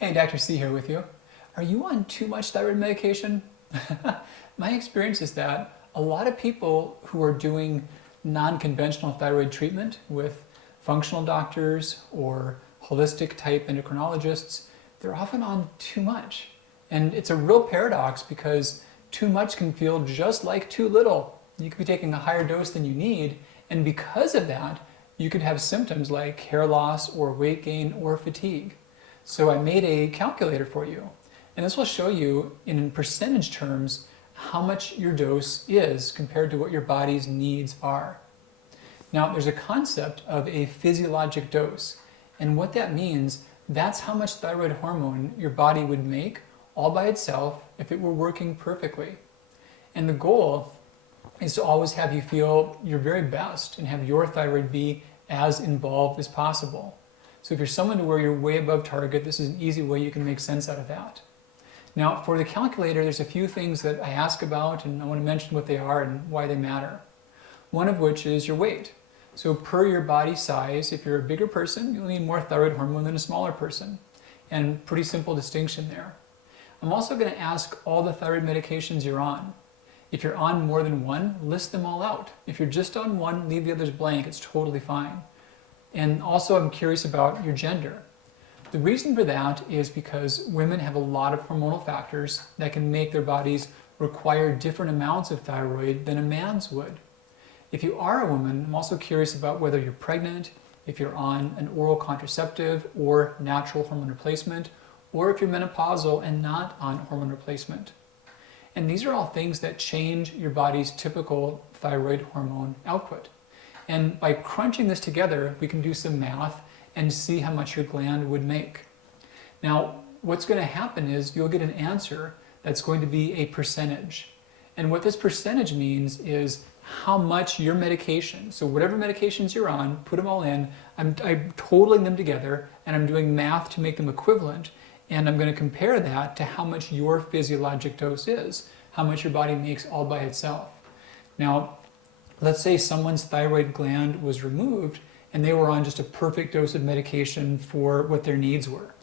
Hey, Dr. C here with you. Are you on too much thyroid medication? My experience is that a lot of people who are doing non-conventional thyroid treatment with functional doctors or holistic type endocrinologists, they're often on too much. And it's a real paradox because too much can feel just like too little. You could be taking a higher dose than you need, and because of that, you could have symptoms like hair loss or weight gain or fatigue. So I made a calculator for you, and this will show you in percentage terms how much your dose is compared to what your body's needs are. Now, there's a concept of a physiologic dose, and what that means, that's how much thyroid hormone your body would make all by itself if it were working perfectly. And the goal is to always have you feel your very best and have your thyroid be as involved as possible. So if you're someone to where you're way above target, this is an easy way you can make sense out of that. Now, for the calculator, there's a few things that I ask about, and I want to mention what they are and why they matter. One of which is your weight. So per your body size, if you're a bigger person, you'll need more thyroid hormone than a smaller person. And pretty simple distinction there. I'm also going to ask all the thyroid medications you're on. If you're on more than one, list them all out. If you're just on one, leave the others blank. It's totally fine. And also I'm curious about your gender. The reason for that is because women have a lot of hormonal factors that can make their bodies require different amounts of thyroid than a man's would. If you are a woman, I'm also curious about whether you're pregnant, if you're on an oral contraceptive or natural hormone replacement, or if you're menopausal and not on hormone replacement. And these are all things that change your body's typical thyroid hormone output. And by crunching this together, we can do some math and see how much your gland would make. Now, what's going to happen is you'll get an answer that's going to be a percentage. And what this percentage means is how much your medication, so whatever medications you're on, put them all in, I'm totaling them together, and I'm doing math to make them equivalent, and I'm going to compare that to how much your physiologic dose is, how much your body makes all by itself. Now, let's say someone's thyroid gland was removed and they were on just a perfect dose of medication for what their needs were.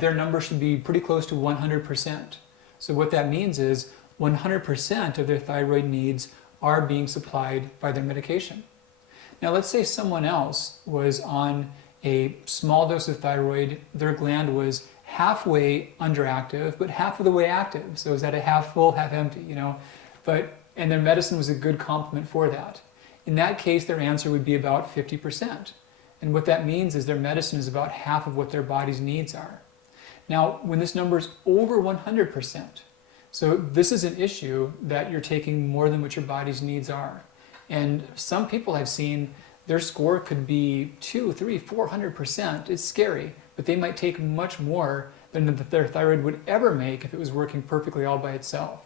Their number should be pretty close to 100%. So what that means is 100% of their thyroid needs are being supplied by their medication. Now let's say someone else was on a small dose of thyroid, their gland was halfway underactive, but half of the way active. So is that a half full, half empty, and their medicine was a good complement for that. In that case, their answer would be about 50%. And what that means is their medicine is about half of what their body's needs are. Now, when this number is over 100%, so this is an issue that you're taking more than what your body's needs are. And some people I've seen, their score could be 200, 300, 400%. It's scary, but they might take much more than their thyroid would ever make if it was working perfectly all by itself.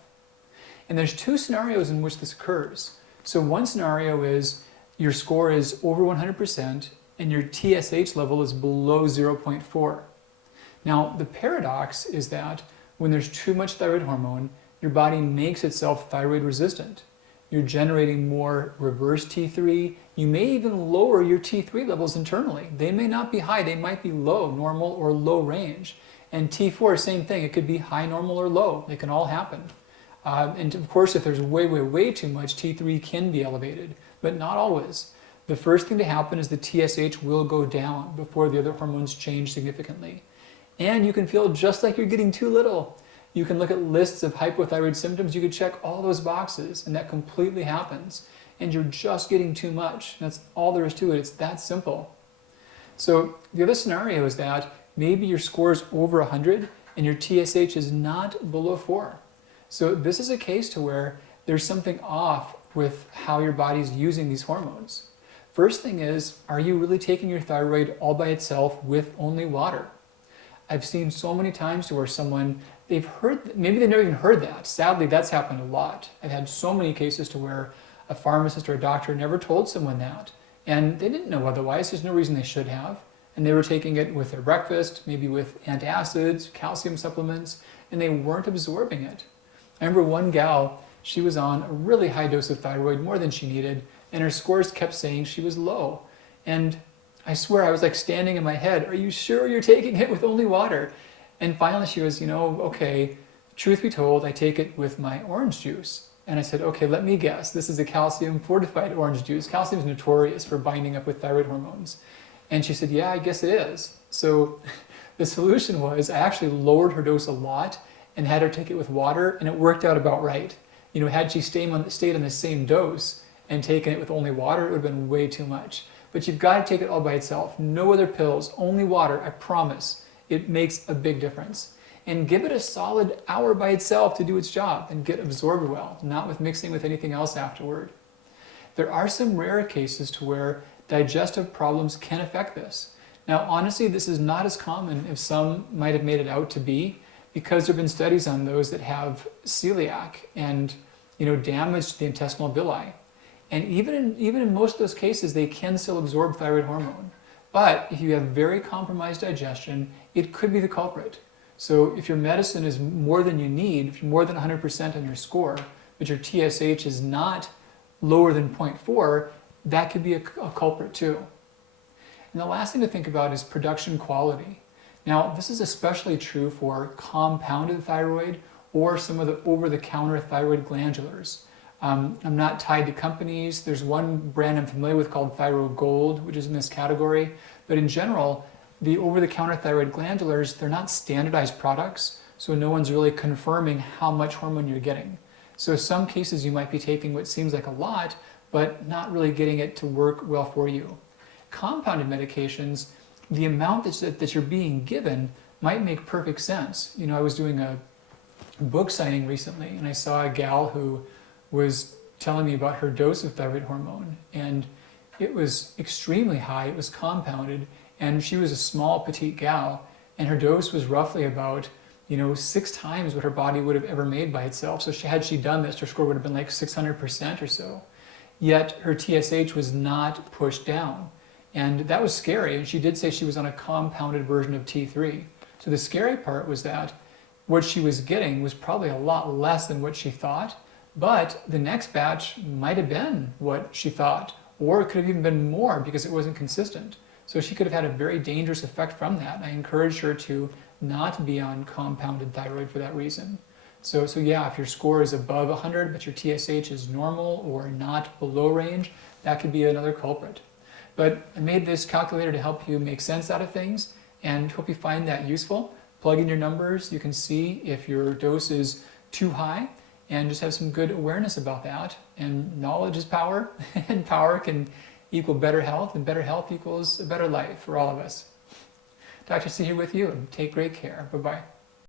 And there's two scenarios in which this occurs. So one scenario is your score is over 100% and your TSH level is below 0.4. Now, the paradox is that when there's too much thyroid hormone, your body makes itself thyroid resistant. You're generating more reverse T3. You may even lower your T3 levels internally. They may not be high, they might be low, normal or low range. And T4, same thing, it could be high, normal, or low. It can all happen. And of course, if there's way too much, T3 can be elevated, but not always. The first thing to happen is the TSH will go down before the other hormones change significantly. And you can feel just like you're getting too little. You can look at lists of hypothyroid symptoms, you could check all those boxes, and that completely happens. And you're just getting too much. That's all there is to it. It's that simple. So the other scenario is that maybe your score is over 100 and your TSH is not below 4. So this is a case to where there's something off with how your body's using these hormones. First thing is, are you really taking your thyroid all by itself with only water? I've seen so many times to where someone, maybe they've never even heard that. Sadly, that's happened a lot. I've had so many cases to where a pharmacist or a doctor never told someone that. And they didn't know otherwise. There's no reason they should have. And they were taking it with their breakfast, maybe with antacids, calcium supplements, and they weren't absorbing it. I remember one gal, she was on a really high dose of thyroid, more than she needed, and her scores kept saying she was low. And I swear I was like standing in my head, are you sure you're taking it with only water? And finally she was, okay, truth be told, I take it with my orange juice. And I said, okay, let me guess. This is a calcium fortified orange juice. Calcium is notorious for binding up with thyroid hormones. And she said, yeah, I guess it is. So the solution was I actually lowered her dose a lot and had her take it with water, and it worked out about right. Had she stayed on the same dose and taken it with only water, it would have been way too much. But you've got to take it all by itself. No other pills, only water, I promise. It makes a big difference. And give it a solid hour by itself to do its job and get absorbed well, not with mixing with anything else afterward. There are some rare cases to where digestive problems can affect this. Now, honestly, this is not as common as some might have made it out to be, because there have been studies on those that have celiac and damage to the intestinal villi. And even in most of those cases, they can still absorb thyroid hormone. But if you have very compromised digestion, it could be the culprit. So if your medicine is more than you need, if you're more than 100% on your score, but your TSH is not lower than 0.4, that could be a culprit too. And the last thing to think about is production quality. Now, this is especially true for compounded thyroid or some of the over-the-counter thyroid glandulars. I'm not tied to companies. There's one brand I'm familiar with called Thyroid Gold, which is in this category. But in general, the over-the-counter thyroid glandulars, they're not standardized products, so no one's really confirming how much hormone you're getting. So in some cases you might be taking what seems like a lot, but not really getting it to work well for you. Compounded medications, the amount that you're being given might make perfect sense. I was doing a book signing recently, and I saw a gal who was telling me about her dose of thyroid hormone, and it was extremely high. It was compounded, and she was a small, petite gal, and her dose was roughly about 6 times what her body would have ever made by itself. So had she done this, her score would have been like 600% or so. Yet her TSH was not pushed down. And that was scary. And she did say she was on a compounded version of T3. So the scary part was that what she was getting was probably a lot less than what she thought, but the next batch might have been what she thought, or it could have even been more because it wasn't consistent. So she could have had a very dangerous effect from that. I encouraged her to not be on compounded thyroid for that reason. So yeah, if your score is above 100, but your TSH is normal or not below range, that could be another culprit. But I made this calculator to help you make sense out of things, and hope you find that useful. Plug in your numbers, you can see if your dose is too high, and just have some good awareness about that. And knowledge is power, and power can equal better health, and better health equals a better life for all of us. Dr. C here with you, and take great care. Bye-bye.